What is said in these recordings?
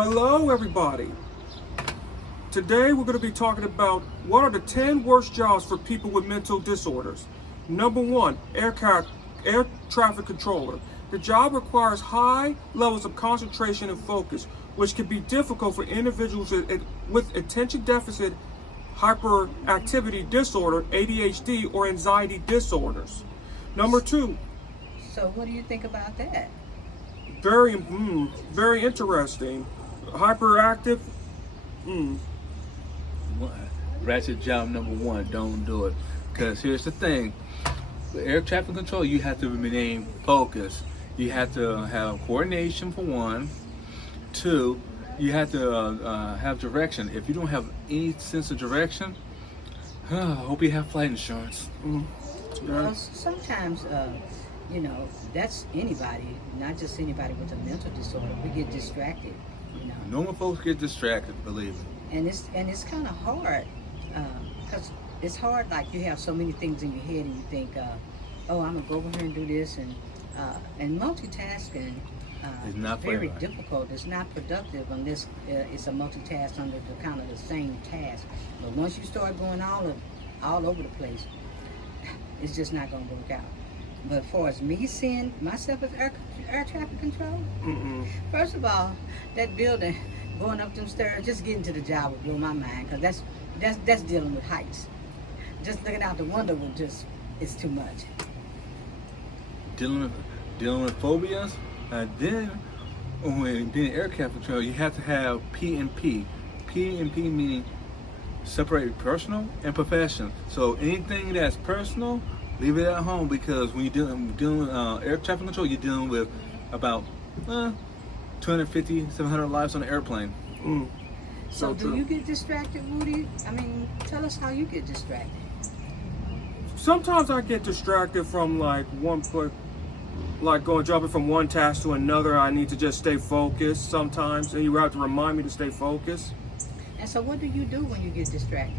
Hello, everybody. Today we're going to be talking about what are the 10 worst jobs for people with mental disorders. Number 1, air traffic controller. The job requires high levels of concentration and focus, which can be difficult for individuals with attention deficit hyperactivity disorder, ADHD, or anxiety disorders. Number 2. So what do you think about that? Very interesting. Hyperactive. Ratchet job number 1, don't do it. Because here's the thing. With air traffic control, you have to remain focused. You have to have coordination for 1. 2, you have to have direction. If you don't have any sense of direction, I hope you have flight insurance. Well, sometimes, that's anybody, not just anybody with a mental disorder. We get distracted, Normal folks get distracted, believe me. And it's kind of hard, because it's hard. Like, you have so many things in your head, and you think, oh, I'm gonna go over here and do this, and multitasking It's not very right. difficult. It's not productive unless it's a multitask under the kind of the same task. But once you start going all over the place, it's just not gonna work out. But as far as me seeing myself as air traffic control, first of all, that building, going up them stairs, just getting to the job would blow my mind, because that's dealing with heights. Just looking out the window would it's too much. Dealing with phobias, and then when being air traffic control, you have to have P&P. P&P meaning separate personal and professional. So anything that's personal, leave it at home, because when you're dealing with air traffic control, you're dealing with about 250, 700 lives on an airplane. So do you get distracted, Woody? I mean, tell us how you get distracted. Sometimes I get distracted from jumping from one task to another. I need to just stay focused sometimes, and you have to remind me to stay focused. And so what do you do when you get distracted?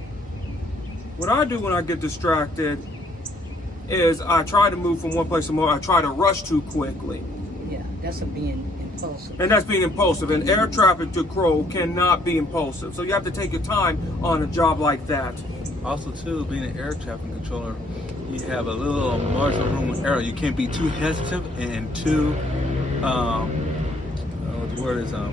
What I do when I get distracted is I try to move from one place to another. I try to rush too quickly. Yeah, that's being impulsive. And that's being impulsive. And air traffic control cannot be impulsive. So you have to take your time on a job like that. Also, too, being an air traffic controller, you have a little marginal room of error. You can't be too hesitant and too, what the word is, not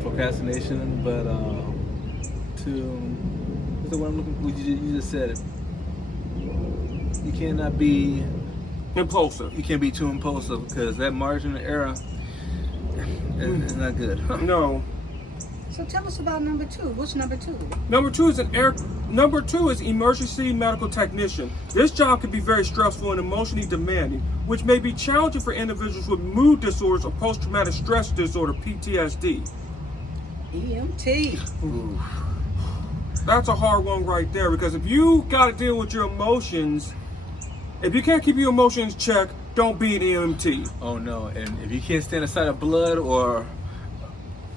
procrastination, but what's the word I'm looking for? You just said it. You cannot be Impulsive. You can't be too impulsive, because that margin of error is not good. No. So tell us about number 2. What's number 2? Number two is emergency medical technician. This job can be very stressful and emotionally demanding, which may be challenging for individuals with mood disorders or post-traumatic stress disorder, PTSD. EMT. Ooh. That's a hard one right there, because if you got to deal with your emotions, if you can't keep your emotions checked, don't be an EMT. Oh no! And if you can't stand the sight of blood, or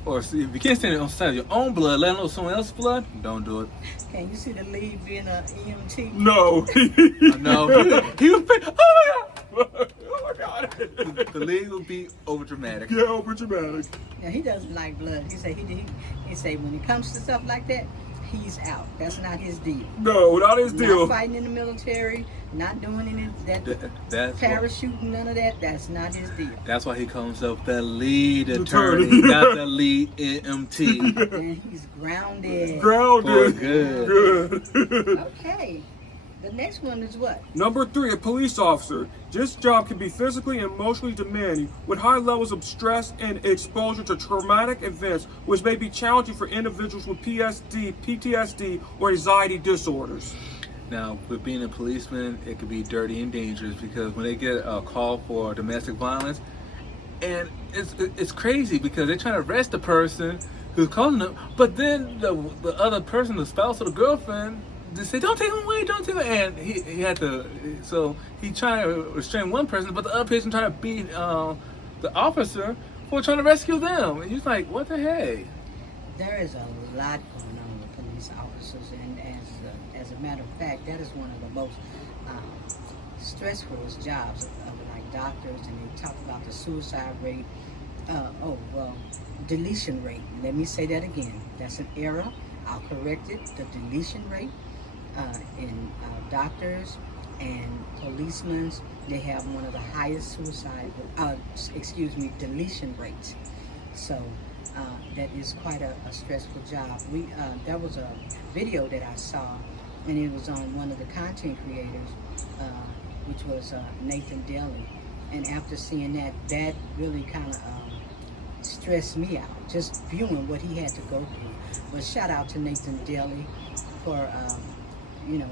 if you can't stand on the side of your own blood, let alone someone else's blood, don't do it. Can you see the lead being an EMT? No. No, he was. Oh my god! Oh my god! The lead will be over dramatic. Yeah, over dramatic. Yeah, he doesn't like blood. He say when it comes to stuff like that, he's out. That's not his deal. No, not his deal. Not fighting in the military, not doing any That's parachuting, none of that. That's not his deal. That's why he calls himself the lead attorney, not the lead EMT. And he's grounded. Grounded. For good. Good. Okay. The next one is what? Number 3, a police officer. This job can be physically and emotionally demanding, with high levels of stress and exposure to traumatic events, which may be challenging for individuals with PTSD, or anxiety disorders. Now, with being a policeman, it could be dirty and dangerous, because when they get a call for domestic violence, and it's crazy, because they're trying to arrest the person who's calling them, but then the other person, the spouse or the girlfriend, just say, don't take him away, don't take him away. And he had to, so he trying to restrain one person, but the other person trying to beat the officer for trying to rescue them. And he's like, what the heck? There is a lot going on with police officers, and as a matter of fact, that is one of the most stressful jobs of like doctors, and they talk about the suicide rate. Deletion rate. Let me say that again. That's an error. I'll correct it. The deletion rate in doctors and policemen, they have one of the highest deletion rates. So that is quite a stressful job. There was a video that I saw, and it was on one of the content creators, which was Nathan Daly. And after seeing that really kind of stressed me out, just viewing what he had to go through. But shout out to Nathan Daly for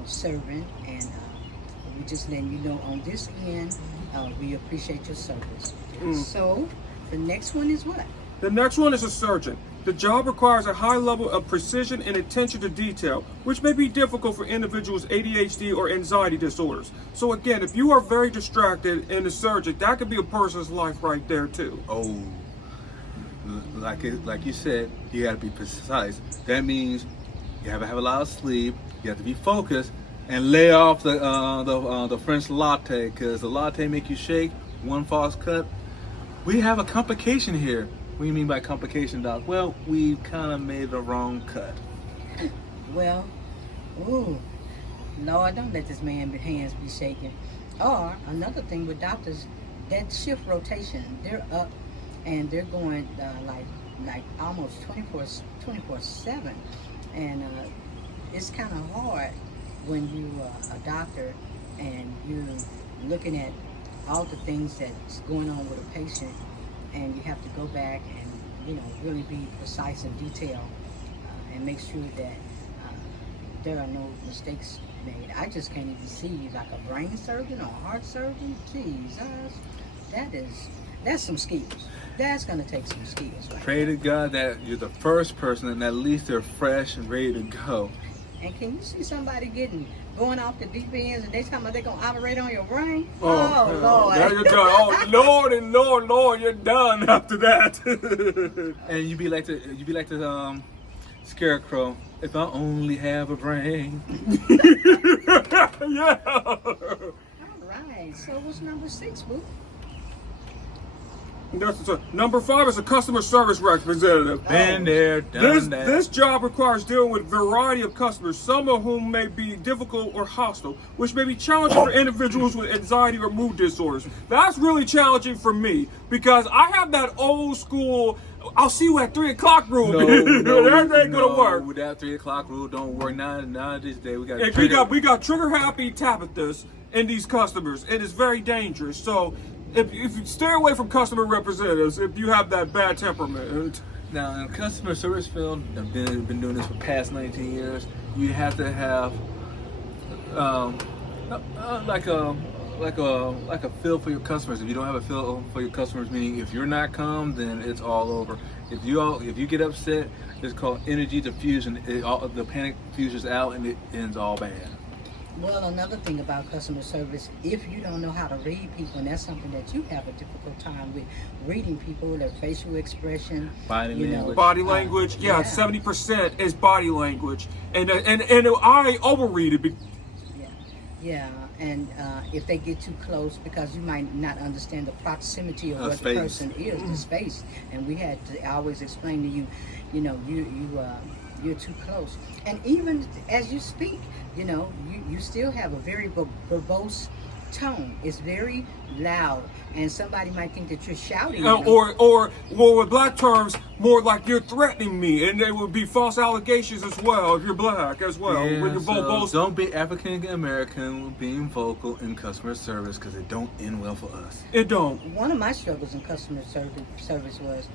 serving, and we just letting you know on this end, we appreciate your service. So the next one is what? The next one is a surgeon. The job requires a high level of precision and attention to detail, which may be difficult for individuals with ADHD or anxiety disorders. So again, if you are very distracted in a surgery, that could be a person's life right there too. Oh, like you said, you got to be precise. That means you have to have a lot of sleep. You have to be focused and lay off the French latte, because the latte make you shake. One false cut. We have a complication here. What do you mean by complication, Doc? Well, we kind of made the wrong cut. Well, Lord, don't let this man's hands be shaking. Or another thing with doctors, that shift rotation, they're up and they're going like almost 24/7, and it's kind of hard when you're a doctor and you're looking at all the things that's going on with a patient, and you have to go back and really be precise and detailed, and make sure that there are no mistakes made. I just can't even see like a brain surgeon or a heart surgeon. Jesus, that's some skills. That's gonna take some skills. Right? Pray to God that you're the first person, and at least they're fresh and ready to go. And can you see somebody going off the deep ends, and they talking about they're gonna operate on your brain? Oh Lord! Now you're done. Oh Lord and Lord, you're done after that. And you be like the scarecrow. If I only have a brain. Yeah. All right. So what's number 6, boo? Number 5 is a customer service representative. Been there, done that. This job requires dealing with a variety of customers, some of whom may be difficult or hostile, which may be challenging for individuals with anxiety or mood disorders. That's really challenging for me, because I have that old school, I'll see you at 3 o'clock rule. That ain't gonna work. That 3 o'clock rule don't work. Not this day. We got trigger happy Tabithas in these customers. It is very dangerous. So if you stay away from customer representatives if you have that bad temperament. Now, in the customer service field, I've been doing this for the past 19 years. You have to have like a feel for your customers. If you don't have a feel for your customers, meaning if you're not calm, then it's all over. If you get upset, it's called energy diffusion. The panic fuses out and it ends all bad. Well, another thing about customer service, if you don't know how to read people, and that's something that you have a difficult time with, reading people, their facial expression, body language. Body language, yeah. 70% is body language, and I overread it. Yeah, and if they get too close, because you might not understand the proximity of what space. the person is, the space, and we had to always explain to you, you're too close, and even as you speak, you still have a very verbose tone. It's very loud, and somebody might think that you're shouting. Or with black terms, more like you're threatening me, and there would be false allegations as well if you're black as well. Yeah, with your so don't be African American being vocal in customer service, because it don't end well for us. It don't. One of my struggles in customer service was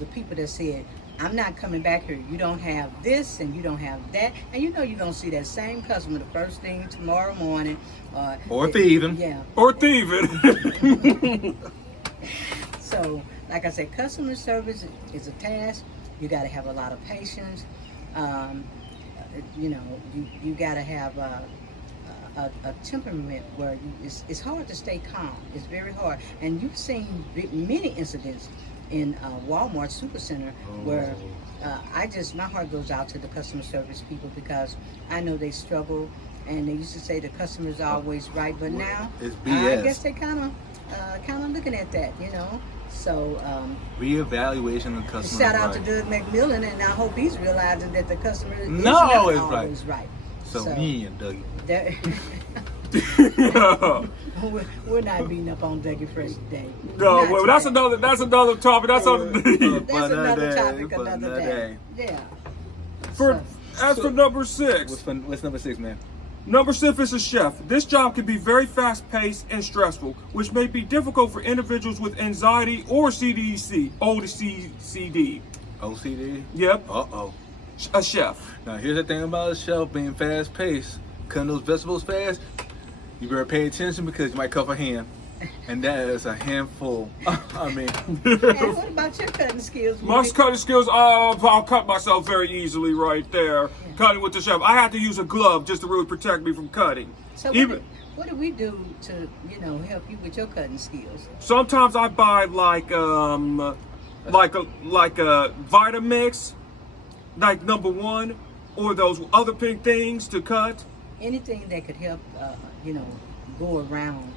the people that said, I'm not coming back here. You don't have this and you don't have that. And you're going to see that same customer the first thing tomorrow morning. Or thieving. Yeah. Or thieving. So, like I said, customer service is a task. You got to have a lot of patience. You got to have a temperament where it's hard to stay calm. It's very hard. And you've seen many incidents in Walmart Supercenter where my heart goes out to the customer service people, because I know they struggle, and they used to say the customer's always right, but now it's BS. I guess they kind of kind of looking at that, So Reevaluation of customer. shout out right. to Doug McMillan, and I hope he's realizing that the customer is Not not always always right. So me and Dougie. There- we're not beating up on Dougie Fresh today. No, Not well, that's today. another topic. That's on. That's another topic another day. Yeah. For as for number 6, What's number 6, man? number 6 is a chef. This job can be very fast-paced and stressful, which may be difficult for individuals with anxiety or CDC, OCD. OCD. Yep, Uh-oh. a chef. Now here's the thing about a chef being fast paced. Cutting those vegetables fast, you better pay attention because you might cut a hand. And that is a handful. I mean, And what about your cutting skills? My Ruby? cutting skills, I'll cut myself very easily right there. Cutting with the chef. I had to use a glove just to really protect me from cutting. So what do we do to, help you with your cutting skills? Sometimes I buy like a Vitamix, like number 1, or those other pink things to cut. Anything that could help, go around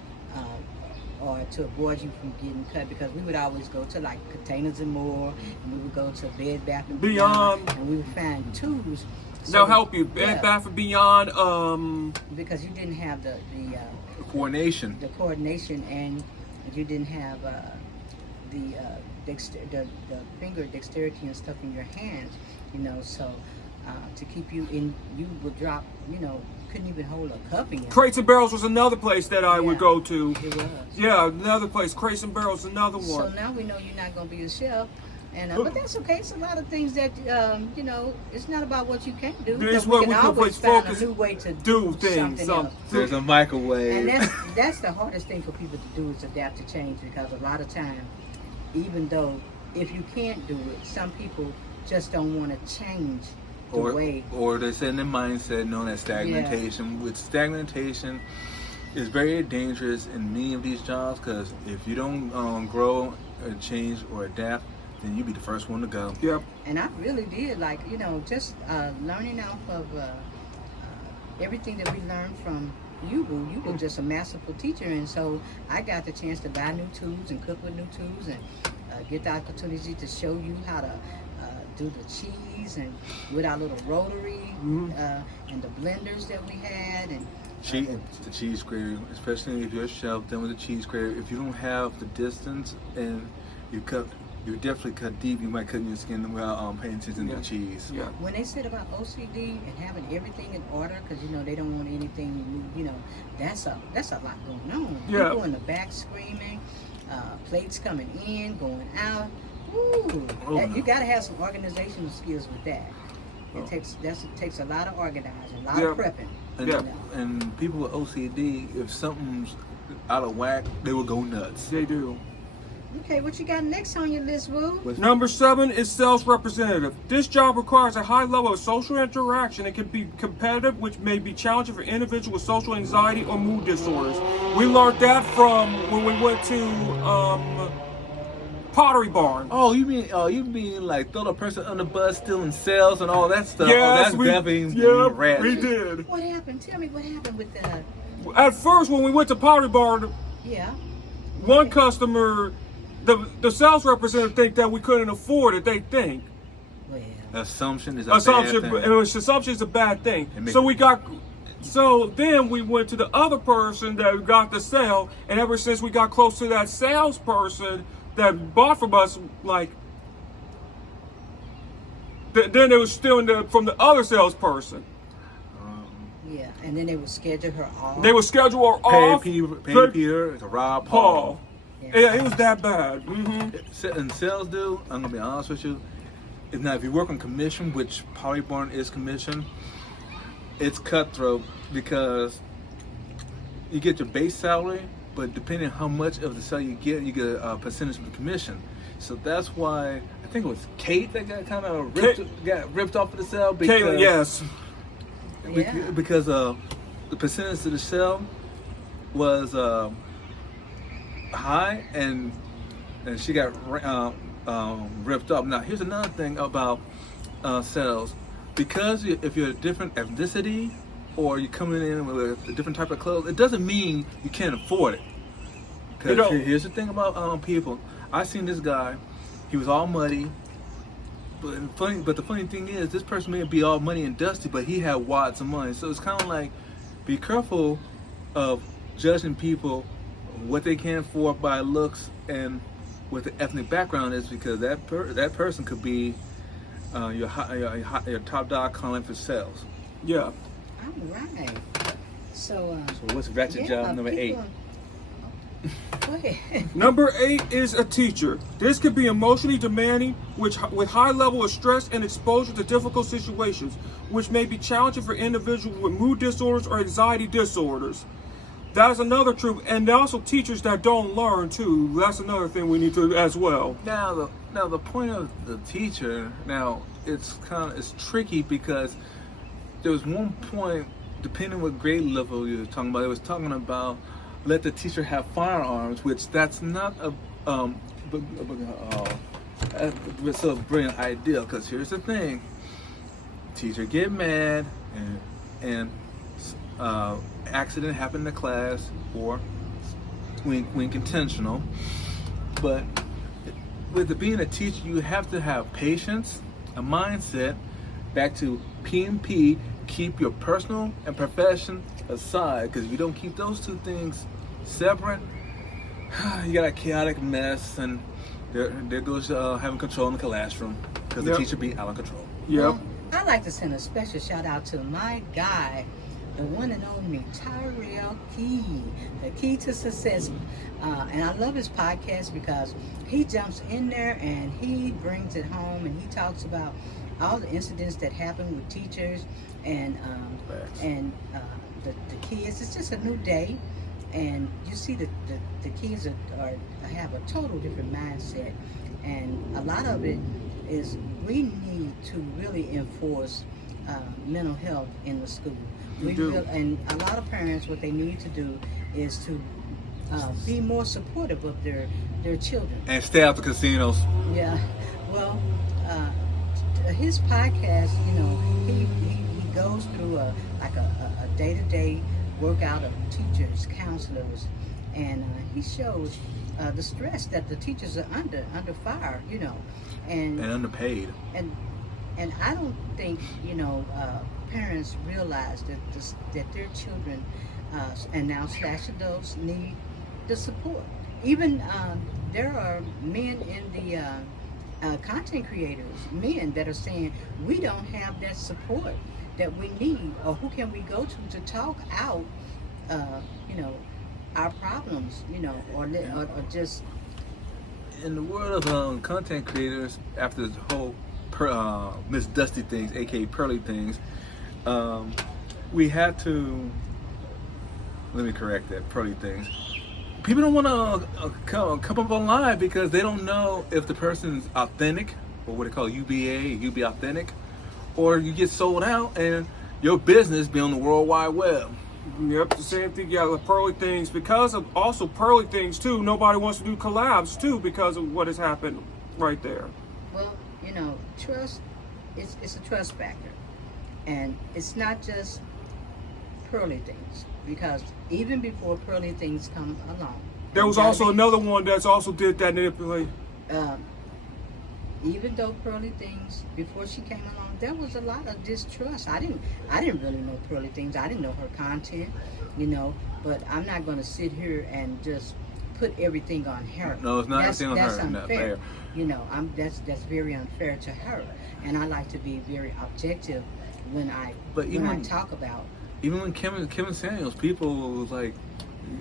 or to avoid you from getting cut, because we would always go to like Containers and More, and we would go to Bed Bath and Beyond. and we would find tools. They'll help you. Bed Bath and Beyond. Because you didn't have the coordination. the coordination, and you didn't have the finger dexterity and stuff in your hands, so to keep you in, you would drop, couldn't even hold a cup in. Crates and Barrels was another place that I would Yeah. go to. It was. Yeah, another place. Crates and Barrels, another So one. now we know you're not going to be a chef, and but that's okay. It's a lot of things that it's not about what you can't do. It's because what we we can can always focus- find a new way to do things, something some- else. There's a microwave. And that's the hardest thing for people to do, is adapt to change, because a lot of time, even though if you can't do it, some people just don't want to change the way. Or they set in their mindset known as stagnation. With stagnation, it's very dangerous in many of these jobs, because if you don't grow or change or adapt, then you'll be the first one to go. Yep. And I really did, just learning off of everything that we learned from you, Boo. You were just a masterful teacher, and so I got the chance to buy new tools and cook with new tools, and get the opportunity to show you how to do the cheese, and with our little rotary and the blenders that we had, and The cheese grater, especially if you're a chef, then with the cheese grater, if you don't have the distance and you definitely cut deep, you might cut in your skin without paying attention to the cheese. Yeah. when they said about OCD and having everything in order, because they don't want anything, that's a lot going on. Yeah. People in the back screaming, plates coming in, going out. Ooh, you got to have some organizational skills with that. It takes a lot of organizing, a lot of prepping. And, Yeah. and people with OCD, if something's out of whack, they will go nuts. They do. Okay, what you got next on your list, Woo? Number 7 is sales representative. This job requires a high level of social interaction and can be competitive, which may be challenging for individuals with social anxiety or mood disorders. We learned that from when we went to Pottery Barn. Oh, you mean like throw the person under the bus, stealing sales and all that stuff? Yes, that's definitely we ratchet. did. What happened? Tell me what happened with the. At first, when we went to Pottery Barn, Yeah. one customer, the sales representative think that we couldn't afford it. They think. Well, Assumption is a Assumption, bad thing. assumption is a bad thing. It makes So then we went to the other person that got the sale, and ever since we got close to that salesperson that bought from us, then it was still from the other salesperson. yeah, and then they would schedule her off. They would schedule her Pay off. Peter to rob Paul. Yeah, it was that bad. And sales, dude, I'm gonna be honest with you. If you work on commission, which Polyborn is commission, it's cutthroat because you get your base salary, but depending on how much of the sale you get a percentage of the commission. So that's why I think it was Kate that got kind of ripped off of the sale. Because, Caitlin, yes. Yeah. Because the percentage of the sale was high, and she got ripped off. Now, here's another thing about sales. Because if you're a different ethnicity or you're coming in with a different type of clothes, it doesn't mean you can't afford it. Because here's the thing about people. I seen this guy. He was all muddy. But the funny thing is, this person may be all muddy and dusty, but he had wads of money. So it's kind of like, be careful of judging people what they can afford by looks and what the ethnic background is, because that person could be your top dog calling for sales. Yeah. All right. So what's ratchet job number 8? Go ahead. Number 8 is a teacher. This could be emotionally demanding, with high level of stress and exposure to difficult situations, which may be challenging for individuals with mood disorders or anxiety disorders. That is another truth, and also teachers that don't learn too. That's another thing we need to as well. Now the point of the teacher, it's tricky, because there was one point, depending what grade level you were talking about, it was talking about let the teacher have firearms, which that's not a brilliant idea, because here's the thing: teacher get mad and accident happened in the class, or wink intentional. But with being a teacher, you have to have patience, a mindset. Back to P&P, keep your personal and profession aside, because if you don't keep those two things separate, you got a chaotic mess, and there goes having control in the classroom, because the teacher be out of control. Yep. Well, I'd like to send a special shout out to my guy, the one and only Tyrell Key, the Key to Success. And I love his podcast because he jumps in there and he brings it home, and he talks about all the incidents that happen with teachers and the kids. It's just a new day, and you see the kids have a total different mindset, and a lot of it is we need to really enforce mental health in the school. And a lot of parents, what they need to do is to be more supportive of their children. And stay out the casinos. Yeah, well, his podcast, he goes through a day-to-day workout of teachers, counselors, and he shows the stress that the teachers are under fire, and underpaid. And I don't think parents realize that their children and now / adults need the support. Even there are men in the content creators, men that are saying we don't have that support that we need, or who can we go to talk out, our problems, or just. In the world of content creators, after the whole Miss Dusty things, aka Pearly things, we had to. Let me correct that. Pearly things. People don't want to come up online because they don't know if the person's authentic, or what they call UB authentic, or you get sold out and your business be on the World Wide Web. Yep, the same thing. Yeah, the Pearly things. Because of also Pearly things too, nobody wants to do collabs too because of what has happened right there. Well, trust, it's a trust factor. And it's not just Pearly things, because even before Pearly things come along, there was also another one that's also did that manipulate. Even though Pearly things, before she came along, there was a lot of distrust. I didn't really know Pearly things. I didn't know her content, but I'm not going to sit here and just put everything on her. No, it's not everything on her. That's unfair. Not fair. That's very unfair to her. And I like to be very objective when I talk about. Even when Kevin Samuels, people was like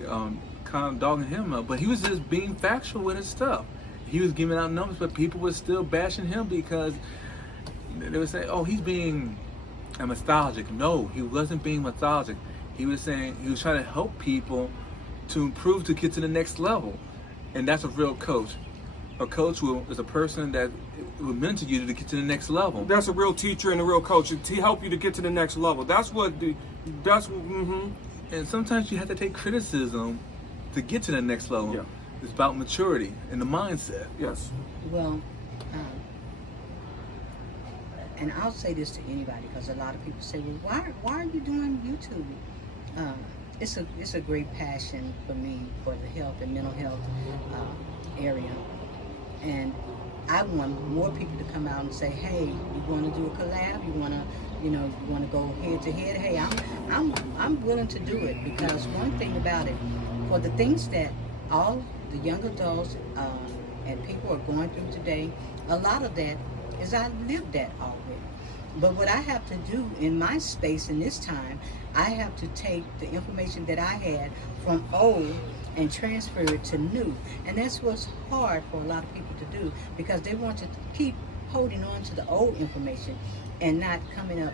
kind of dogging him up, but he was just being factual with his stuff. He was giving out numbers, but people were still bashing him because they would say, "Oh, he's being nostalgic." No, he wasn't being nostalgic. He was saying he was trying to help people to improve, to get to the next level, and that's a real coach. A coach is a person that will mentor you to get to the next level. That's a real teacher and a real coach to help you to get to the next level. And sometimes you have to take criticism to get to the next level. Yeah. It's about maturity and the mindset. Yes. Well, and I'll say this to anybody, because a lot of people say, "Well, why are you doing YouTube?" it's a great passion for me for the health and mental health area, and I want more people to come out and say, hey, you want to do a collab? You want to, you want to go head to head? Hey, I'm willing to do it, because one thing about it, for the things that all the young adults and people are going through today, a lot of that is I lived that already. But what I have to do in my space in this time, I have to take the information that I had from old and transfer it to new. And that's what's hard for a lot of people to do, because they want to keep holding on to the old information and not coming up,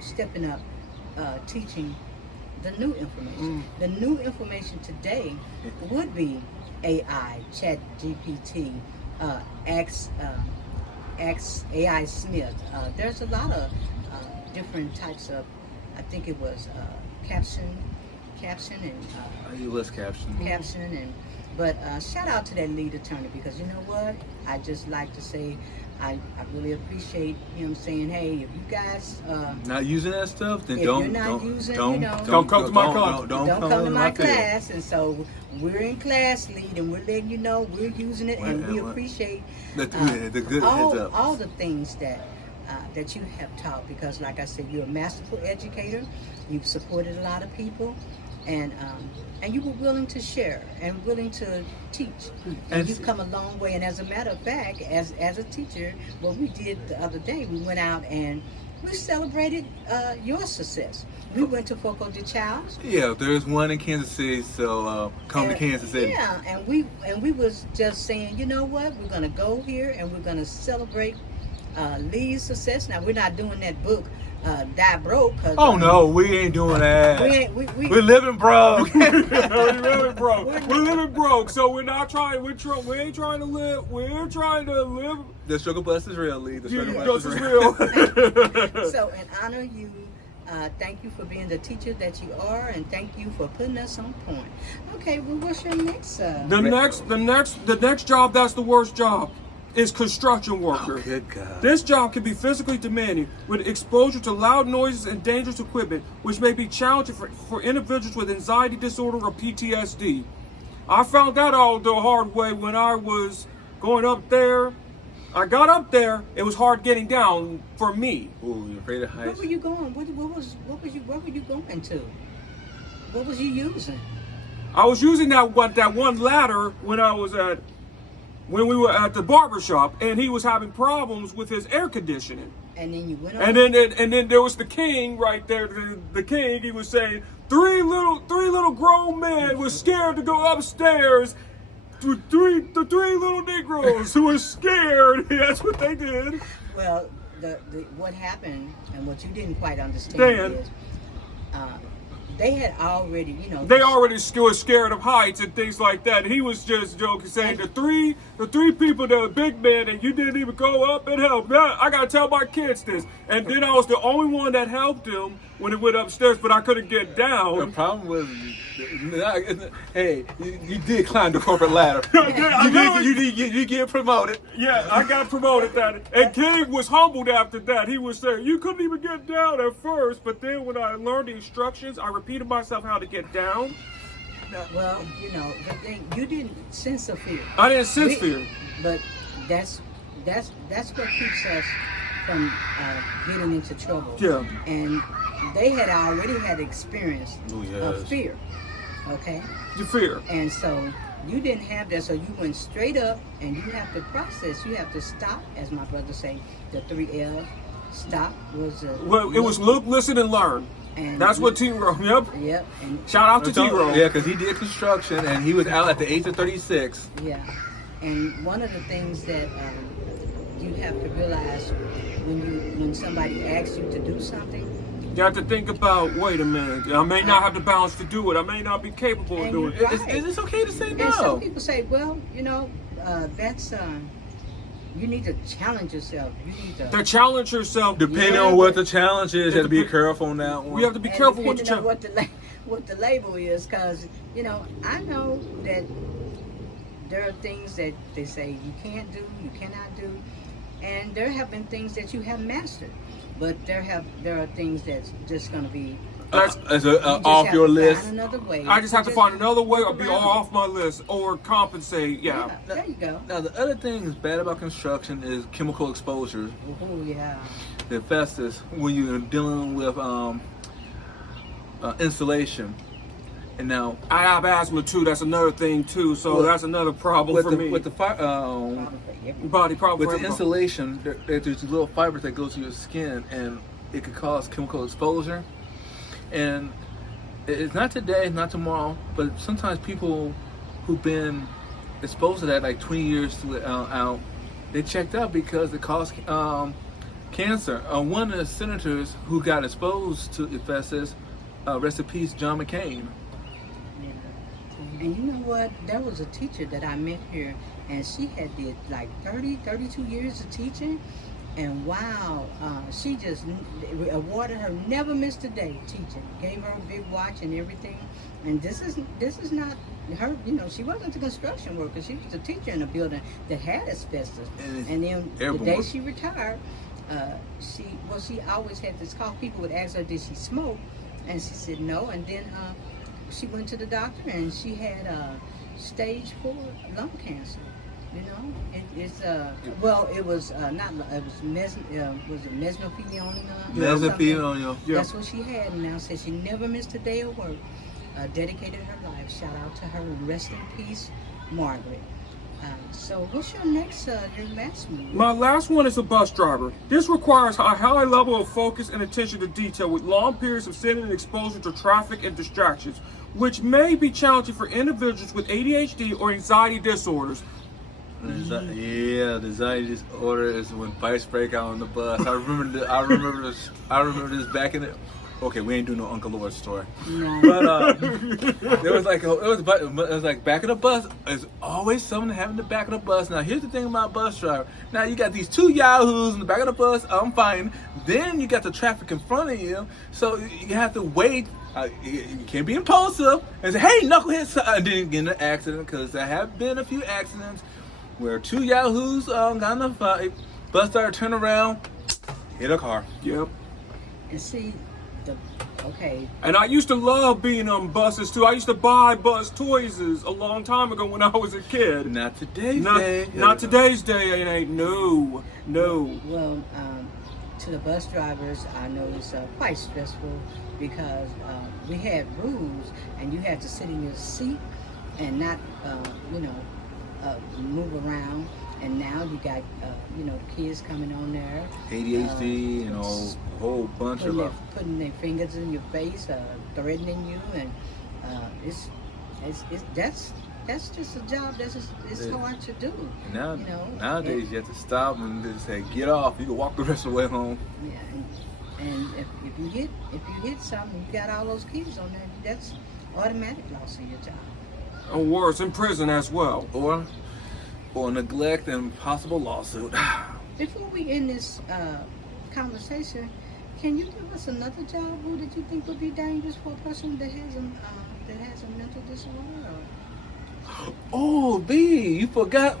stepping up, teaching the new information. The new information today would be AI, Chat GPT, AI Smith. There's a lot of different types of, I think it was caption and U.S. caption. But shout out to that lead attorney, because you know what? I just like to say I really appreciate him saying, hey, if you guys not using that stuff, then if don't you're not using, don't don't come to my class. Don't come to my class. And so we're in class lead, and we're letting you know we're using it, and we appreciate the good all, heads up. all the things that you have taught, because like I said, you're a masterful educator. You've supported a lot of people, and you were willing to share and willing to teach. And you've come a long way. And as a matter of fact, as a teacher, what we did the other day, we went out and we celebrated your success. We went to Foco de Childs. Yeah, there's one in Kansas City, so come to Kansas City. Yeah, and we was just saying, you know what, we're gonna go here and we're gonna celebrate Lee's success. Now we're not doing that book, Die Broke. Oh no, we ain't doing that. We're living broke. We're living broke. We're living broke. So we're not trying. We ain't trying to live. We're trying to live. The struggle bus is real, Lee. The struggle bus is real. So in honor of you, thank you for being the teacher that you are, and thank you for putting us on point. Okay, well, what's your next? The next job that's the worst job is construction worker. Oh, good God. This job can be physically demanding, with exposure to loud noises and dangerous equipment, which may be challenging for individuals with anxiety disorder or PTSD. I found that out the hard way when I was going up there. I got up there, it was hard getting down for me. Ooh, you're afraid of heights? Where were you going? Where were you going to? What was you using? I was using that one ladder when we were at the barber shop, and he was having problems with his air conditioning. And then you went on. And then there was the king right there. The king, he was saying three little grown men were scared to go upstairs. The three little Negroes who were scared. That's what they did. Well, what happened and what you didn't quite understand is they had already, They already were scared of heights and things like that. He was just joking, saying the three people that were big men, and you didn't even go up and help. Yeah, I gotta tell my kids this. And then I was the only one that helped him when he went upstairs, but I couldn't get down. The problem was, hey, you did climb the corporate ladder. You did get promoted. Yeah, I got promoted that. And Kenny was humbled after that. He was saying, you couldn't even get down at first, but then when I learned the instructions, I repeated myself how to get down. Well, the thing, you didn't sense a fear. I didn't sense fear. But that's what keeps us from getting into trouble. Yeah. And they had already had experience of fear. Okay? The fear. And so you didn't have that, so you went straight up, and you have to process. You have to stop, as my brother say, the 3 L's. Stop was it was look, listen, and learn. And that's what T-Row. Yep. And shout out to T-Row. Yeah, because he did construction, and he was out at the age of 36. Yeah. And one of the things that you have to realize when somebody asks you to do something, you have to think about, wait a minute, I may not have the balance to do it. I may not be capable of doing it. Right. It's okay to say no. And some people say, well, that's, you need to challenge yourself. You need to challenge yourself. Depending on what the challenge is, you have to be careful on that one. We have to be careful with the challenge. What the label is, because, I know that there are things that they say you can't do, you cannot do, and there have been things that you have mastered. But there are things that's just going to be That's off have your to list. Find another way. I just have to find another way or be around it. off my list or compensate. Yeah. There you go. Now the other thing that's bad about construction is chemical exposure. Oh yeah. The asbestos when you're dealing with insulation. And now I have asthma too. That's another thing too. So Well, that's another problem with for the me. with the Body problem. with for the everybody. insulation, there's these little fibers that go to your skin, and it could cause chemical exposure. And it's not today, not tomorrow, but sometimes people who've been exposed to that like 20 years out, they checked out because it caused cancer. One of the senators who got exposed to asbestos, rest in peace, John McCain. Yeah. And you know what? There was a teacher that I met here, and she had did like 32 years of teaching. And wow, she just awarded her, never missed a day teaching. Gave her a big watch and everything. And this is not her. You know, she wasn't a construction worker. She was a teacher in a building that had asbestos. And then the day she retired, she always had this call. People would ask her, did she smoke? And she said no. And then she went to the doctor, and she had stage 4 lung cancer. You know, it's well, it was not. It was was it mesothelioma? Mesothelioma. That's what she had, and now says she never missed a day of work. Dedicated her life. Shout out to her. Rest in peace, Margaret. So, what's your last move? My last one is a bus driver. This requires a high level of focus and attention to detail with long periods of sitting and exposure to traffic and distractions, which may be challenging for individuals with ADHD or anxiety disorders. Yeah, the anxiety disorder is when fights break out on the bus. I remember this back in the. Okay, we ain't doing no Uncle Lord story. No. But it was like back of the bus. There's always someone having the back of the bus. Now here's the thing about bus driver. Now you got these 2 yahoos in the back of the bus. I'm fine. Then you got the traffic in front of you, so you have to wait. You can't be impulsive and say, "Hey, knucklehead!" And then get in an accident, because there have been a few accidents where 2 yahoos got in a fight. Bus driver turn around, hit a car. Yep. And see, okay. And I used to love being on buses too. I used to buy bus toys a long time ago when I was a kid. Not today's day. Not today's day. It ain't. No. Well, to the bus drivers, I know it's quite stressful because we had rules, and you had to sit in your seat and not, move around. And now you got, kids coming on there. ADHD, a whole bunch of putting their fingers in your face, threatening you, and that's just a job it's hard to do. Now, nowadays you have to stop and just say, "Get off." You can walk the rest of the way home. Yeah, and if you hit something, you got all those kids on there. That's automatic loss of your job. Or worse, in prison as well. Or neglect and possible lawsuit. Before we end this conversation, can you give us another job that you think would be dangerous for a person that has a mental disorder? Oh, B, you forgot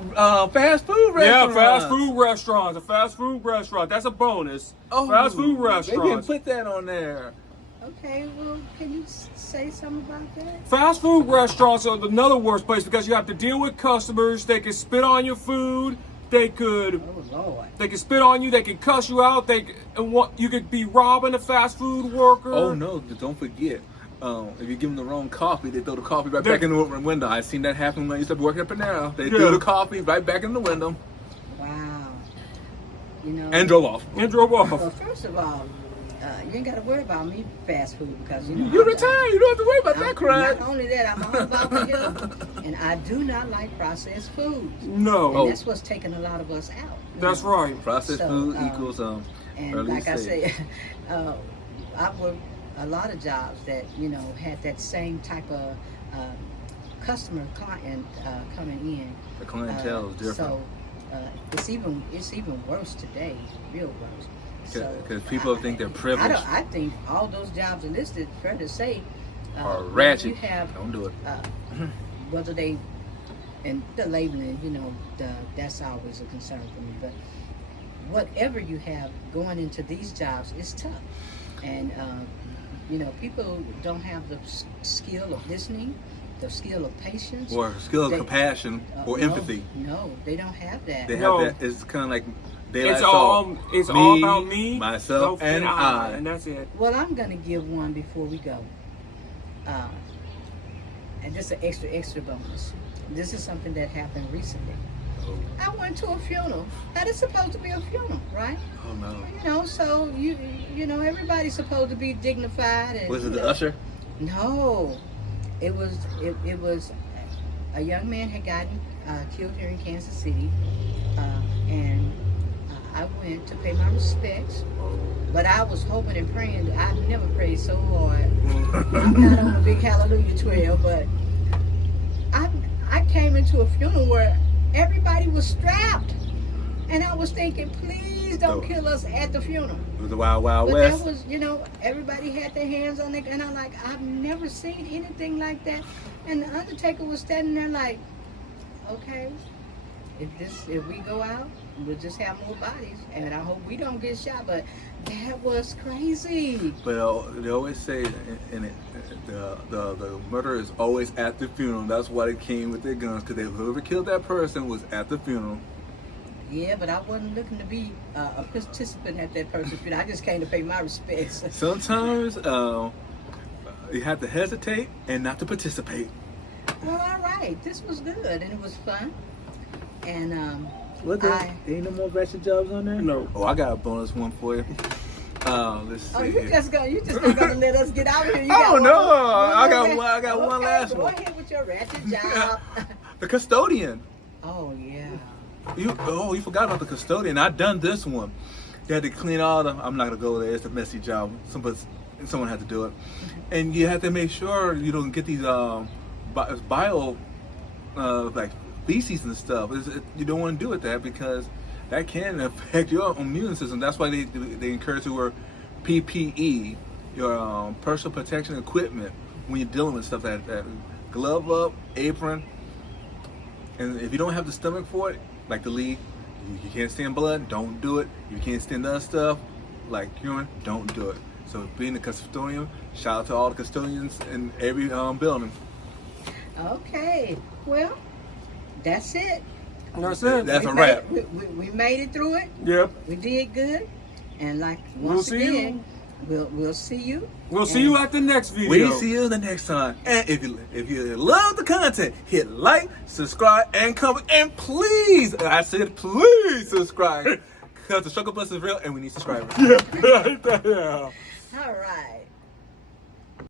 fast food restaurants. Yeah, fast food restaurants. A fast food restaurant. That's a bonus. Fast food restaurants. They didn't put that on there. Okay, well, can you say something about that? Fast food restaurants are another worst place because you have to deal with customers. They can spit on your food. They could. Oh Lord. They can spit on you. They can cuss you out. You could be robbing a fast food worker. Oh no! Don't forget. If you give them the wrong coffee, they throw the coffee right back in the window. I've seen that happen when I used to work at Panera. They threw the coffee right back in the window. Wow. And drove off. Well, first of all, you ain't got to worry about me fast food because you're retired. You don't have to worry about that crap. Not only that, I'm all about the health, and I do not like processed foods. No. And that's what's taking a lot of us out. That's right. Processed food equals And like I say, I worked a lot of jobs that had that same type of customer client coming in. The clientele is different. So it's even worse today, real worse. Because people think they're privileged. I think all those jobs are listed, fair to say, are ratchet. Don't do it. Whether they, and the labeling, that's always a concern for me. But whatever you have going into these jobs is tough. And You know, people don't have the skill of listening, the skill of patience, or skill of They- compassion, or no, empathy. No, they don't have that. They have No. that. It's kind of like daylight It's soul. all about me, myself, and I. and that's it. Well, I'm going to give one before we go. And just an extra bonus. This is something that happened recently. I went to a funeral. That is supposed to be a funeral, right? Oh no. You know, so you know everybody's supposed to be dignified. And, Was it you the know. usher? No, it was a young man had gotten killed here in Kansas City, and I went to pay my respects. But I was hoping and praying. I've never prayed so hard. I'm not on a big hallelujah trail, but I came into a funeral where everybody was strapped, and I was thinking, please don't kill us at the funeral. It was the Wild Wild But West. that was, you know, everybody had their hands on it, and I'm like, I've never seen anything like that. And the Undertaker was standing there like, okay, if we go out, we'll just have more bodies, and I hope we don't get shot. But that was crazy. But they always say, the murderer is always at the funeral. That's why they came with their guns, because whoever killed that person was at the funeral. Yeah, but I wasn't looking to be a participant at that person's funeral. I just came to pay my respects. Sometimes you have to hesitate and not to participate. Well, all right, this was good, and it was fun. And What ain't no more vegetable jobs on there? No. Oh, I got a bonus one for you. Let's see. oh, you here. just not gonna let us get out of here. You Oh, got no, one I got more one- I got one okay, last go one. ahead with your ratchet job. The custodian. Oh yeah. You forgot about the custodian. I done this one. You had to clean all the. I'm not gonna go there. It's a messy job. Someone had to do it, and you have to make sure you don't get these bio like feces and stuff. You don't want to do it that because that can affect your immune system. That's why they encourage you to wear PPE, your personal protection equipment, when you're dealing with stuff like that. Glove up, apron, and if you don't have the stomach for it, like the lead, you can't stand blood, don't do it. You can't stand other stuff, like urine, don't do it. So being a custodian, shout out to all the custodians in every building. Okay. Well, that's it. That's it. That's we a wrap. We made it through it. Yep. We did good. And like We'll once see again, we'll see you. We'll see you at the next video. We see you the next time. And if you love the content, hit like, subscribe, and comment. And please, I said please subscribe. Because the struggle bus is real and we need subscribers. Yeah. All right.